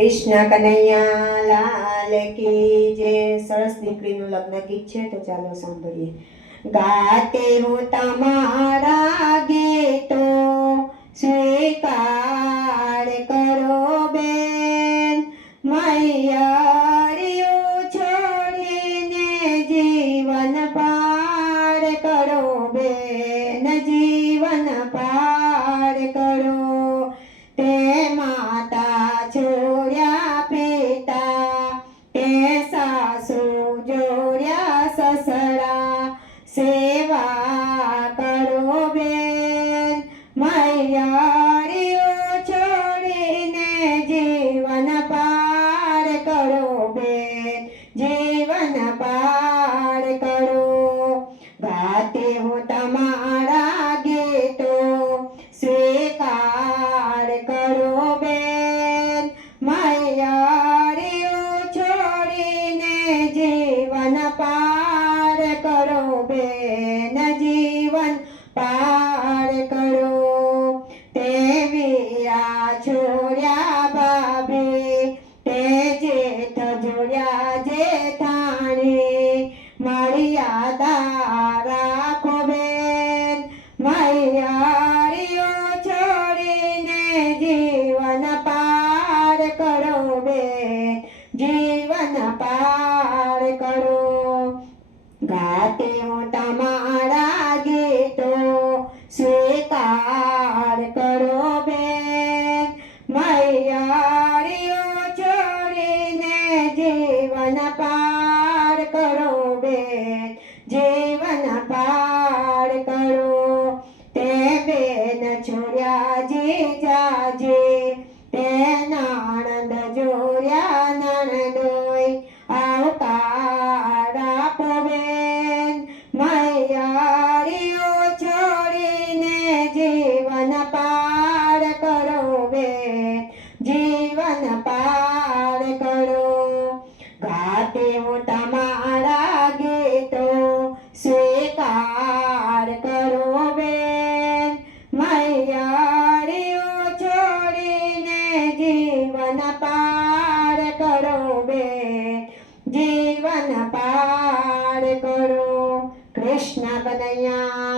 કૃષ્ણ કનૈયા લાલ કી જય। સરસ દીકરીનું લગ્ન ગીત છે, તો ચાલો સાંભળીએ। ગાતે હું તમારા ગીતો સ્વીકાર કરો બેન, મૈયારીઓ છોડીને જીવન પાર કરો બેન, જીવન પાર કરો। તે માતા છોડ્યા પિતા, તે સાસુ જોડ્યા સસરા, સેવા કરો બેન, મૈયારીઓ છોડીને જીવન પાર કરો બેન, જીવન પાર કરો। ગાતે હું તમારા ગીતો સ્વીકાર કરો બેન, મૈયારીઓ છોડીને જીવન પાર કરો બેન, જીવન પાર કરો। તે વીરા છોડ્યા ભાભી, તે જેઠ જોડ્યા જેઠાણી, મર્યાદા રાખો બેન, મૈયારીઓ છોડીને જીવન પાર કરો બેન, જીવન પાર કરો। ગાતે હું તમારા ગીતો સ્વીકાર કરો બેન, મૈયારીઓ છોડીને જીવન પાર કરો બેન, જીવન પાર કરો। તે બેન છોડ્યા જીજાજી, તે નણંદ જોડ્યા નણંદોય, આવકાર આપો બેન, મૈયારીઓ છોડીને જીવન પાર કરો બેન, જીવન પાર કરો। ગાતે હું તમારા ગીતો સ્વીકાર કરો બેન, મૈયારીઓ છોડીને જીવન પાર કરો બેન, જીવન પાર કરો। કૃષ્ણ કનૈયા